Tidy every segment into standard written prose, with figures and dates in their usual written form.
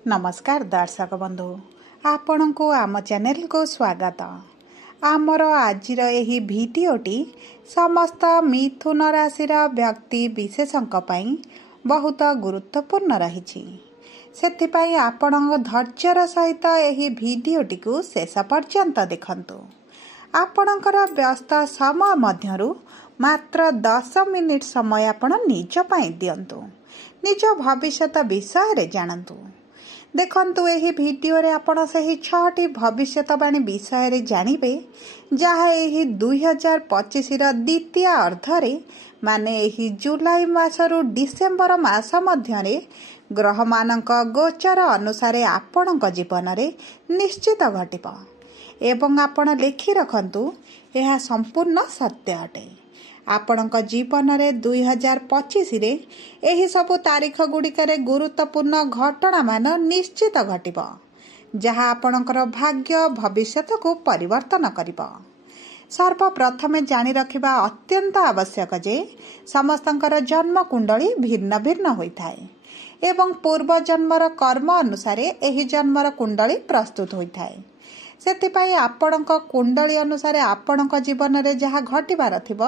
नमस्कार दर्शक बंधु आपण को आम चैनल को स्वागत। आमर आज भिडियोटी समस्त मिथुन राशि व्यक्ति विशेषों बहुत गुरुत्वपूर्ण रही। से आपण धैर्यर सहित यही भिडियोटी को शेष पर्यंत देखंतु। आपणकर व्यस्त समय मध्यरु मात्र 10 मिनिट समय आपण निज पई दियंतु। निज भविष्यत विषय रे जानंतु। देखंतु एही भिडियो रे आपण सही 6टी भविष्यवाणी विषय रे जानिबे जहा एही 2025 रा द्वितीय अर्धरे माने एही जुलाई मासरु डिसेंबर मास मध्यरे ग्रह मानक गोचर अनुसार आपणक जीवन रे निश्चित घटिबो एवं आपण लेखि रखंतु यह संपूर्ण सत्य अटे। आपणक जीवन रे 2025 रे एही सबु तारीख गुड़िकरे गुरुत्वपूर्ण घटना मान निश्चित घटिबो जहा आपणकर भाग्य भविष्यत को परिवर्तन करिबो। सर्वप्रथमे जानि रखिबा अत्यंत आवश्यक जे समस्तंकर जन्म कुंडली भिन्न भिन्न होइथाय एवं पूर्व जन्मर कर्म अनुसार एही जन्मर कुंडली प्रस्तुत होइथाय। सेतिपाई आपणक कुंडली अनुसार आपणक जीवन रे जहा घटिबार थिबो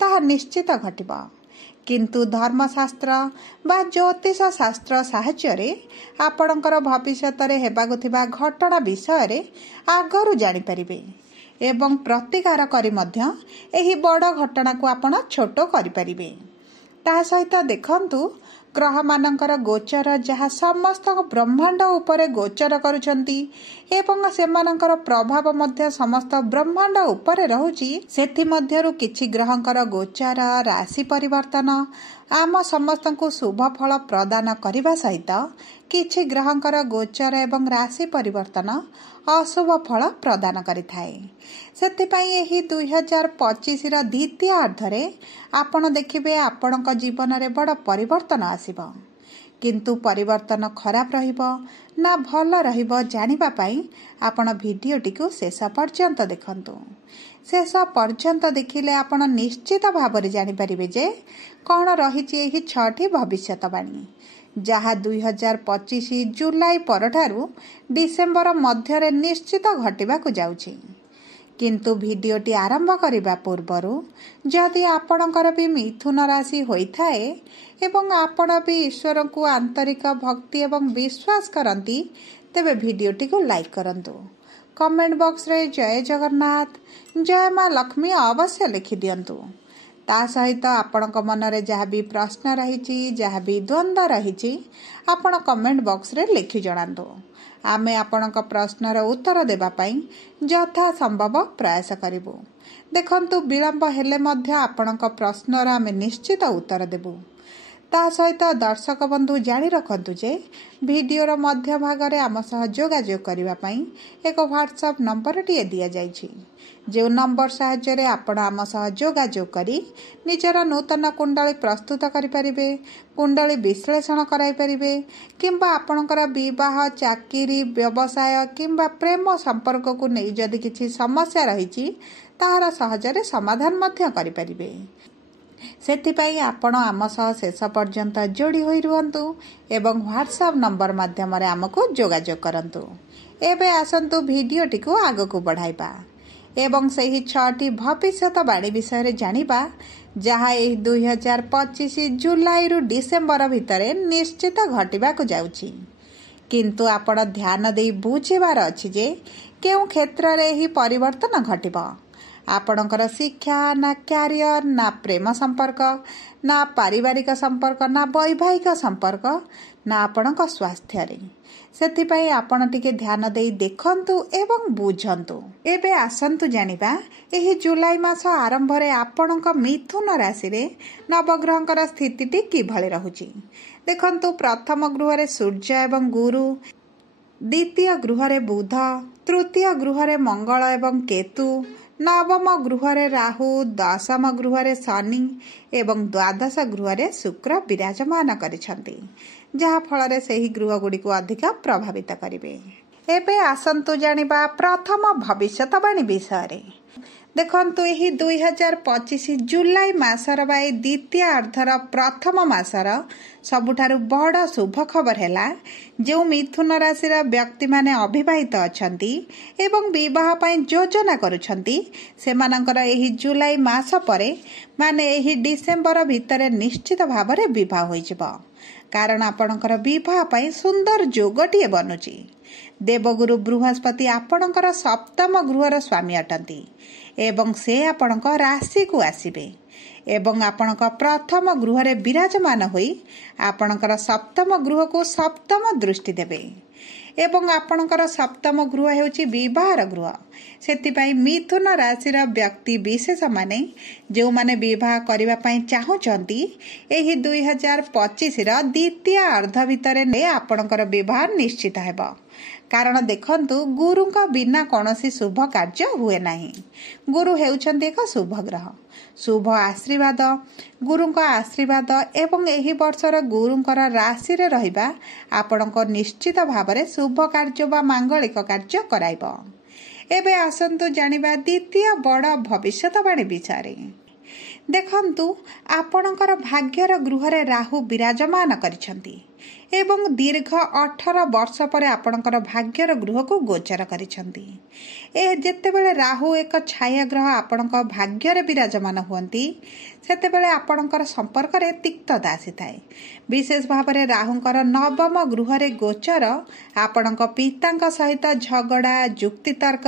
ताहा निश्चित घटिबो, किंतु धर्मशास्त्र बा ज्योतिष शास्त्र साहाय्य रे आपणकर भविष्यत रे हेबाकु थिबा घटना विषय रे आगरु जानि परिबे एवं प्रतिकार करी मध्य एही बड़ घटना को आपण छोटो करि परिबे। ता सहित देखंतु ग्रह मानकर गोचर जहाँ समस्त ब्रह्मांड उपरे गोचर करुछंती एवं सेमानकर प्रभाव मध्य समस्त ब्रह्मांड उपरे रहुची। सेथि मध्यरु किछि ग्रहंकर गोचर राशि परिवर्तन आम समस्त को शुभ फल प्रदान करने सहित किछि ग्रहंकर गोचर एवं राशि परिवर्तन अशुभ फल प्रदान करिथाए। सेतिपाई एही 2025 रा द्वितीय अर्धरे आपण देखिबे आपणक जीवन रे बड़ परिवर्तन आसीबो, किंतु परिवर्तन खराब रहिबो ना भल रहिबो जानिबा पई आपण भिडियोटी को शेष पर्यंत देखंतु। शेष पर्यंत देखिले आपण निश्चित भाବରେ जानि परिबे जे कोन रहिछि एही 6टी भविष्यवाणी जहा 2025 जुलाई परठारु डिसेंबर मध्यरे निश्चित घटिबा को जाउछि। किंतु भिडियोटी आरंभ करिबा पूर्वरु जदि आपणकर भी मिथुन राशि होइथाए एवं आपण भी ईश्वर को आंतरिक भक्ति एवं विश्वास करंती तेबे भिडियोटी को लाइक करंतु। कमेंट बॉक्स रे जय जगन्नाथ जय मां लक्ष्मी अवश्य लिखि दियंतु। ता सहित आपणक मन रे जहा भी प्रश्न रहिछि जहा भी द्वंद्व रहिछि आपण कमेंट बॉक्स रे लिखि जणांतु। आमे आपणक प्रश्नर उत्तर देबा पई यथा संभव प्रयास करिबु। देखंतु विलंब हेले मध्य आपणक प्रश्नर आमे निश्चित उत्तर देबु। ता सहित दर्शक बंधु जानि रखंतु जे भिडियोर मध्य भाग रे आम सह जोगाजोग करिबा पई एक व्हाट्सएप नंबर टिए दिया जाइछि। जो नंबर साहाय्य रे आपण आम सह जोगाजोग करी निजर नूतन कुंडली प्रस्तुत करि परिबे, कुंडली विश्लेषण कराई परिबे किंबा आपणकर विवाह चाकरी व्यवसाय किंबा प्रेम संपर्क को नै जदि किछि समस्या रहिछि ताहार सहजरे समाधान मध्य करि परिबे। सेथिपाई आपण आम सह शेष पर्यंत जोड़ी होई रुहंतु एवं व्हाट्सएप नंबर माध्यम रे आमको जोगाजोग करंतु। एबे आसंतु भिडियोटी को आगो को बढ़ाइबा एवं सही 6टी भविष्यवाणी विषय रे जानिबा जहा एही 2025 जुलाई रु डिसेंबर भितरे निश्चित घटिबा को जाउछि। किंतु आपण ध्यान देई बुझिबार अछि जे केउ क्षेत्र रे ही परिवर्तन घटिबो। आपणकर शिक्षा ना कैरियर ना प्रेम संपर्क ना पारिवारिक संपर्क ना वैवाहिक संपर्क ना आपणक स्वास्थ्य रे। सेथिपाई आपण टिके ध्यान देई देखंतु एवं बुझंतु। एबे आसंतु जानिबा एही जुलाई मास आरंभ रे आपणक मिथुन राशि रे नवग्रहंकर स्थितिटी किभଳି रहुची। देखंतु प्रथम गृह रे सूर्य एवं गुरु, द्वितीय गृह रे बुध, तृतीय गृह रे मंगल एवं केतु, नवम गृह रे राहु, दशम गृह रे शनि एवं द्वादश गृह रे शुक्र विराजमान करिसंती जहा फल रे सेही गृह गुडी को अधिक प्रभावित करिवे। एबे आसंतु जानिबा प्रथम भविष्यवाणी विषय रे। देखंतु यही 2025 जुलाई मासर बा द्वितीय अर्धर प्रथम मासर सबुठारु बड़ शुभ खबर है जो मिथुन राशि व्यक्ति माने अविवाहित अछंती एवं विवाह पई योजना करुछंती सेमानंकर एही जुलाई मास परे माने एही डिसेंबर भितर निश्चित भाव में विवाह होइजिबो कारण आपणकर विवाह पई सुंदर जोगटिए बनुची। देवगुरु बृहस्पति आपणकर सप्तम गृहर स्वामी अटंती एवं से आपणक राशि को आसीबे एवं आपणक प्रथम गृह रे विराजमान होई आपणकर सप्तम गृह को सप्तम दृष्टि देबे एवं आपणकर सप्तम गृह हेउची विवाहर गृह सेतिपाई मिथुन राशिर व्यक्ति विशेष माने जो माने विवाह करबा पई चाहुचंती एही 2025 रा द्वितीय अर्ध भितरे ने आपणकर विवाह निश्चित हेबो कारण देखंतु गुरु का बिना कौनसी शुभ कार्य हुए नहीं। गुरु हेउछंती एक शुभ ग्रह शुभ आशीर्वाद गुरु का आशीर्वाद एवं एही वर्षर गुरुंकर राशि रे रहिबा आपणको निश्चित भाव में शुभ कार्य बा मांगलिक कार्य कराइबो। एबे आसंतु जानिबा द्वितीय बड़ भविष्यवाणी विचारे। देखंतु आपणकर भाग्यर गृह रे राहु विराजमान करिसंती एवं दीर्घ 18 वर्ष पर आपणकर भाग्यर गृह को गोचर करिसंती। ए जेतेबेले राहु एक छाया ग्रह आपणक भाग्यर विराजमान हुंती सेतेबेले आपणकर संपर्क रे तिक्तता आसीथाय। विशेष भाव में राहुंकर नवम गृह रे गोचर आपणक पितांक सहित झगड़ा जुक्तितर्क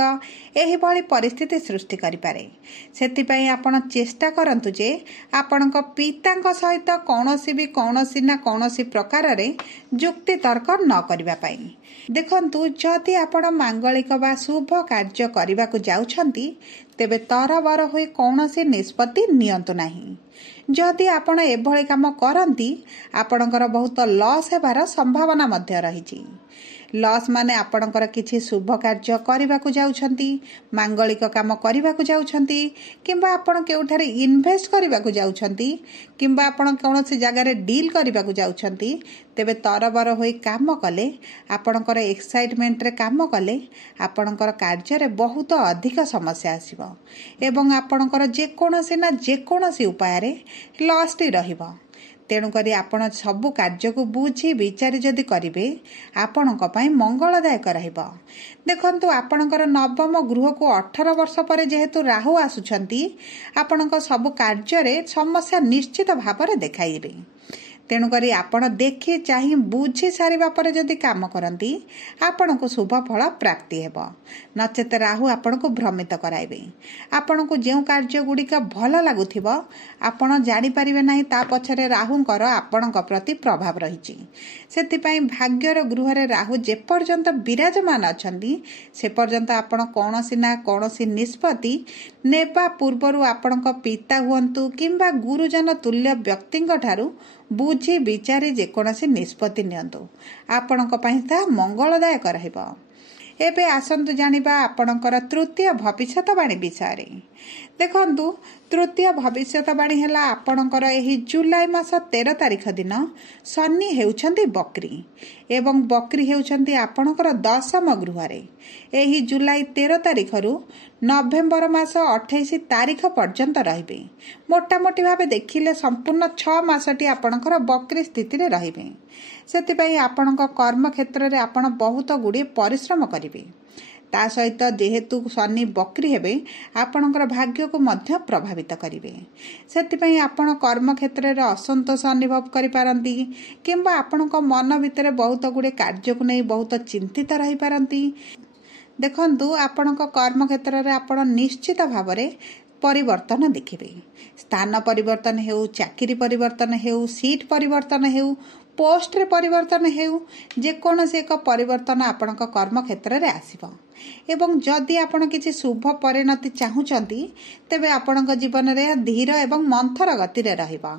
एही भली परिस्थिति सृष्टि करि पारे। सेतिपई आपण चेष्टा करंतु जे आपणक पितांक सहित कौनसी ना कौनसी प्रकार रे जुक्ति तर्क न करिबा पई। देखंतु जदि आपण मांगलिक बा शुभ कार्य करबा को जाउछंती तेबे तरबर होई कौनसी निष्पत्ति नियंतु नाही। जदि आपण एभली काम करंती आपणकर बहुत लॉस हेबार संभावना मध्य रहिछि। लॉस माने आपणकर किछि शुभ कार्य करबा को जाउछंती मांगलिक काम करबा को जाउछंती किंबा आपण केउठारे इन्वेस्ट करबा को जाउछंती किंबा आपण कोनोसी जगह रे डील करबा को जाउछंती तेबे तरबर होई काम कले आपणकर एक्साइटमेंट रे काम कले आपणकर कार्य रे बहुत अधिक समस्या आसीबो एवं आपणकर जे कोनोसी उपाय रे लॉस टी रहिबो। तेणुकरी आपण सबु कार्य को बुझी विचारी जदि करिवे आपणक पई मंगलदायक रहिबो। देखंतु आपणकर नवम गृह को 18 वर्ष पर जेहेतु राहु आसुछंती आपणक सबु कार्य रे समस्या निश्चित भाव में देखाइबे। तेणुकरी आपण देखि चाहि बुझी सारिबा पर जदि काम करंती आपणको शुभ फल प्राप्ति हेबो नचेत राहु आपणको भ्रमित कराइबे। आपणको जेउ कार्य गुडिक भल लागुथिबो आपण जानि परिबे नाही ता पछरे राहुंकर आपणक प्रति प्रभाव रहिछि। सेतिपई भाग्यर गृह रे राहु जे पर्यंत विराजमान अछंती से पर्यंत आपण कोनोसी ना कोनोसी निष्पत्ति नेबा पूर्वरु आपणक पिता हुअंतु किंबा गुरुजन तुल्य व्यक्तिंक ठारू बुझी विचारी जेकोसी निष्पत्ति नियंतु आपणक पई ता मंगलदायक रहिबो। एबे आसंतु जानिबा आपणकर तृतीय भविष्यवाणी विषय। देखंतु तृतीय भविष्यवाणी हैला आपणकर एही जुलाई मास 13 तारिख दिन शनि हेउछंती बकरी एवं बकरी हेउछंती आपणकर दशम गृह रे। एही जुलाई 13 तारिख रु नवेम्बर मास 28 तारिख पर्यंत रहिबे। मोटामोटी भावे देखिले संपूर्ण 6 मासटी आपणकर बकरी स्थिति रे रहिबे। सेतिपई आपणक कर्म क्षेत्र रे आपण बहुत गुडी परिश्रम करिवे। ता सहित जेहेतु शनि बकरी हेबे आपणकर भाग्य को मध्य प्रभावित करिवे। सेतिपई आपण कर्म क्षेत्र रे असंतोष अनुभव करि पारंती किंबा आपणक मन भितर बहुत गुडी कार्य को नै बहुत चिंतित रहि पारंती। देखंतु आपणक कर्म क्षेत्र रे आपण निश्चित भाव रे परिवर्तन देखिबे। स्थान परिवर्तन हेउ चाकरी परिवर्तन हेउ सीट परिवर्तन हेउ पोस्ट रे परिवर्तन हेउ जे कोनोसी एक परिवर्तन आपणक कर्म क्षेत्र रे आसीबो एवं जदि आपण किछि शुभ परिणति चाहुचंती तेबे आपणक जीवन रे धीर एवं मंथर गति रे रहिबा।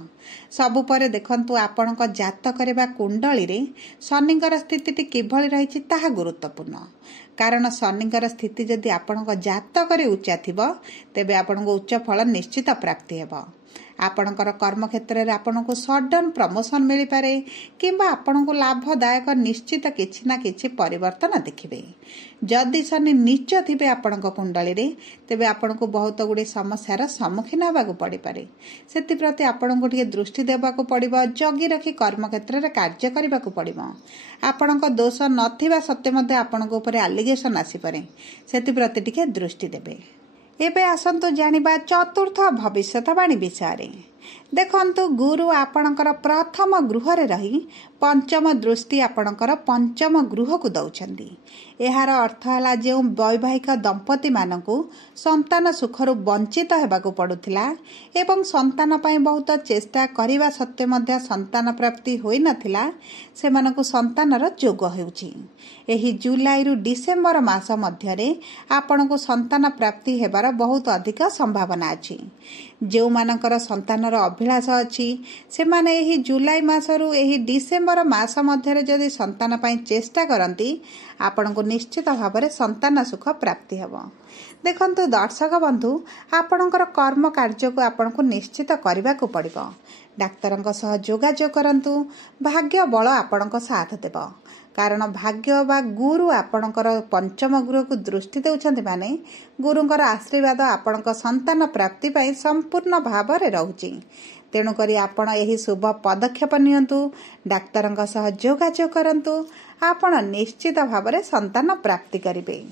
सबु परे देखंतु आपणक जातक रे बा कुंडली रे शनिकर स्थिति किभଳି रहिछि ताहा गुरुत्वपूर्ण कारण शनिकर स्थिति जदि आपणक जातक रे उच्च थिबो तेबे आपणक उच्च फल निश्चित प्राप्ति हेबो। आपणकर कर्मक्षेत्र में आपको सडन प्रमोशन मिल पारे किंबा आपको लाभदायक निश्चित किछि ना किछि परिवर्तन देखिए। जदि शनि नीच थे आपण कुंडली रे तेबे आपको बहुत गुड़े समस्यार सम्मुखीन होगा पड़ पारे। से आपको टे दृष्टि देवाक पड़ो, जगी रखी कर्मक्षेत्र में कार्य करने को पड़ो। आपण दोष नथिबा सत्वे आपण आलिगेशन आसीपे, से टे दृष्टि देवे। एबे आसंतु जानिबा चतुर्थ भविष्यवाणी विषय। देखंतु गुरु आपणकर प्रथम गृह रे रही पंचम दृष्टि आपणकर पंचम गृह को दौछंदी। एहार अर्थ है जो वैवाहिक दंपति मानकु संतान सुखरु वंचित हेबाकु पड़ुथिला एवं संतान पई बहुत चेष्टा करिवा सत्वे मध्य संतान प्राप्ति होई नथिला, सेमानकु संतानर जोग हेउची। एही जुलाई रु डिसेम्बर मास मध्य रे आपणकु संतान प्राप्ति हेबार बहुत अधिक संभावना अछि। जो मानकर संतानर अभिलाष अछि से माने एही जुलाई मासरु एही डिसेम्बर मास मध्य जदि संतान पई चेष्टा करंती आपण को निश्चित भाव में संतान सुख प्राप्ति हेबो। देखंतु दर्शक बंधु, आपणकर कर्म कार्य को आपण को निश्चित करने को पड़ो। डाक्तर सह जोगाजोग करंतु, भाग्य बल आपण को साथ देव। कारण भाग्य बा गुरु आपणकर पंचम गृह को दृष्टि देउछंती माने गुरुंकर आशीर्वाद आपणक संतान प्राप्ति पाई संपूर्ण भाव में रहुची। तेणुकरी आपण एही शुभ पदक्षेप नियंतु, डाक्तर सह जोगाजोग करंतु, आपण निश्चित भाव में संतान प्राप्ति करिवे।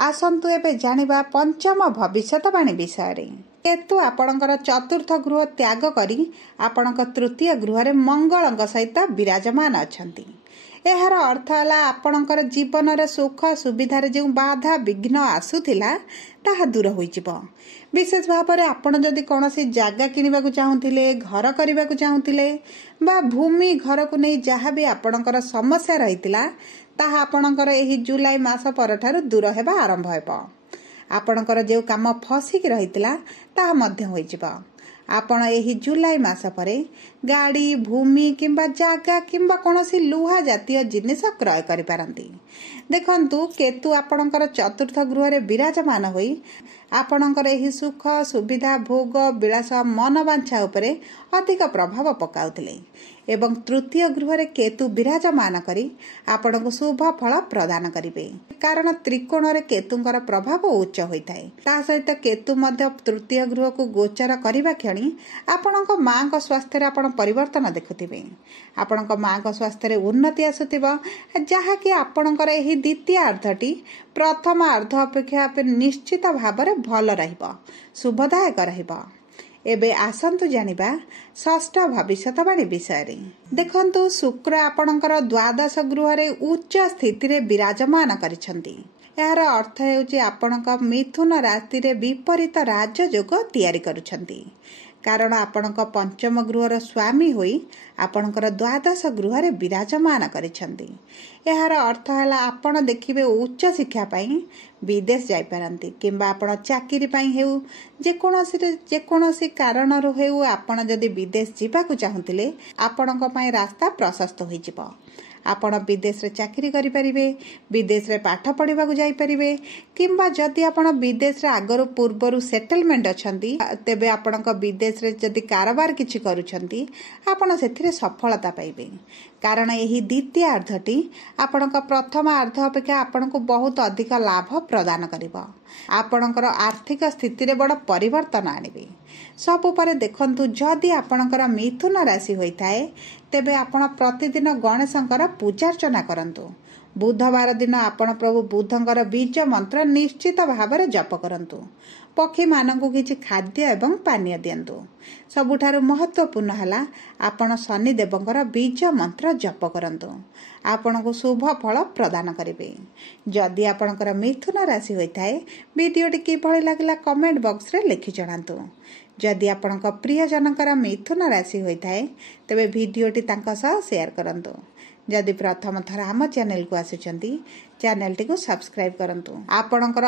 आसंतु एबे जानिबा पंचम भविष्यवाणी विषय। केतु आपणकर चतुर्थ गृह त्याग करी आपणक तृतीय गृह रे मंगलंग सहित विराजमान अछंती। एहार अर्थ है आपणकर जीवन रे सुख सुविधा रे जो बाधा विघ्न आसुथिला ताहा दूर होई जिवो। विशेष भाव में आपण जदि कोनोसी जागा किनिबा को चाहुथिले, घर करबा को चाहुथिले बा भूमि घर को नहीं जहाँ भी आपणकर समस्या रहितिला ताहा आपणकर एही जुलाई मास परठारु दूर हेबा आरंभ हेबो। आपणकर जो काम फसिक रहितिला ताहा मध्य होई जिवो। आपण एही जुलाई मास परे गाड़ी भूमि किंबा जागा किंबा कोनोसी लुहा जातीय जिनिस क्रय करि पारंती। देखंतु केतु आपणकर चतुर्थ गृह रे विराजमान होई आपणकर एही सुख सुविधा भोग विलास मन बांछा उपरे अधिक प्रभाव पकाउथिले एवं तृतीय गृह रे केतु विराजमान करी आपण को शुभ फल प्रदान करिवे। कारण त्रिकोण रे केतुंकर प्रभाव उच्च होइथाय। ता सहित केतु मध्य तृतीय गृह को गोचर करिवा क्षणी आपणक मां को स्वास्थ्य रे आपण परिवर्तन देखुथिबे। आपणक मां को स्वास्थ्य रे उन्नति आसुथिबो, जहा कि आपणकर एही द्वितीय अर्धटी प्रथम अर्ध अपेक्षा निश्चित भाव में भल रहिबो, शुभदायक रहिबो। एबे आसंतु जानिबा षष्ठ भविष्यवाणी विषय। देखंतु शुक्र आपणकर द्वादश गृह रे उच्च स्थिति रे विराजमान करिसंती। यार अर्थ हेउची आपणक मिथुन राशि रे विपरीत राजयोग तैयारी करुछंती। कारण आपणक पंचम गृहर स्वामी होई आपणकर द्वादश गृह रे विराजमान करिसंती। यार अर्थ है आपण देखिबे उच्च शिक्षा पाई विदेश जाई पारंती किंबा आपण चाकरी पाई हेउ जेकोनोसी कारण रो हेउ आपण जदि विदेश जीवाकु चाहुतिले आपणक पाई रास्ता प्रशस्त होई जिवो। आपण विदेश रे चाकरी करि परिबे, विदेश रे पाठ पढ़िबा को जाई परिबे किंबा जदि आपण विदेश रे आगरो पूर्वरु सेटलमेंट अछंती तेबे आपणक विदेश रे जदि कारोबार किछि करूछंती आपण सेथिरे सफलता पाइबे। कारण एही द्वितीय अर्धटी आपणक प्रथम अर्ध अपेक्षा आपणको बहुत अधिक लाभ प्रदान करिवो। आपणकर आर्थिक स्थिति रे बड़ परिवर्तन आनिबे। सबु परे देखंतु जदि आपणकर मिथुन राशि होइथाय तेबे आपण प्रतिदिन गणेशंकर पूजा अर्चना करंतु। बुधवार दिन आपण प्रभु बुधंकर बीज मंत्र निश्चित भाव में जप करंतु। पक्षी मानकु किछि खाद्य एवं पानीय दियंतु। सबुठारु महत्वपूर्ण हला आपण शनि देवंकर बीज मंत्र जप करंतु। आपण को शुभ फल प्रदान करिवे। जदि आपणकर मिथुन राशि होइथाय वीडियोटी किभଳି लागला कमेंट बॉक्स रे लिखि जणांतु। जदि आपणक प्रिय जनकर मिथुन राशि होइथाय तबे वीडियोटी तांका सह शेयर करंतु। जदि प्रथम थर आम चैनल को आसुचंती चैनल टी को सब्सक्राइब करंतु। आपणकर